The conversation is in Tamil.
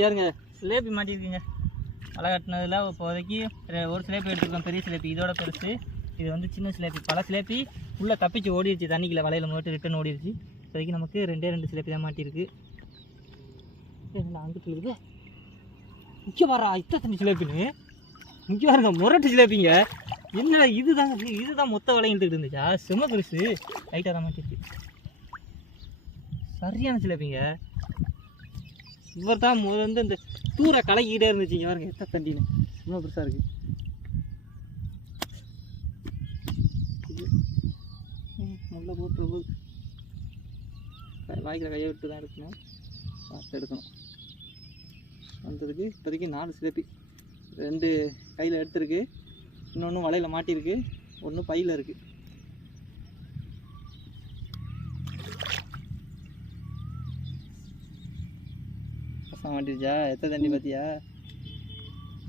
யாருங்க சிலேபி மாட்டியிருக்குங்க. வலை கட்டினதில் இப்போதைக்கு ஒரு சிலேபி எடுத்துருக்கோம், பெரிய சிலேபி இதோட பெருசு. இது வந்து சின்ன சிலேபி. பல சிலேபி உள்ளே தப்பிச்சு ஓடிடுச்சு, தண்ணிக்குள்ள வலையில் மட்டும் ரிட்டன் ஓடிடுச்சு. இப்போதைக்கு நமக்கு 2 சிலேபி தான் மாட்டியிருக்கு. அங்கிட்டு இருக்குது முக்கிய வரா இத்த தண்ணி சிலேபின்னு முக்கிய பாருங்க, முரட்டு சிலேபிங்க. என்ன இதுதான் மொத்த வலையிட்டு இருந்துச்சா? செம்ம பெருசு, லைட்டாக தான் மாட்டிருக்கு. சரியான சிலேபிங்க. இவர் தான் வந்து இந்த தூரை கலக்கிக்கிட்டே இருந்துச்சுங்க பாருங்க, எத்த தண்டின்னு ரொம்ப பெருசாக இருக்குது. முள்ள போட்டு போது வாய்க்கில் கையை விட்டு தான் எடுக்கணும், பார்த்து எடுக்கணும். வந்ததுக்கு இப்போதைக்கு 4 சிலேபி, 2 கையில் எடுத்துருக்கு, இன்னொன்று வலையில் மாட்டியிருக்கு, ஒன்று பையில் இருக்குது. மாட்டிருச்சா? எத்த தண்ணி பார்த்தியா?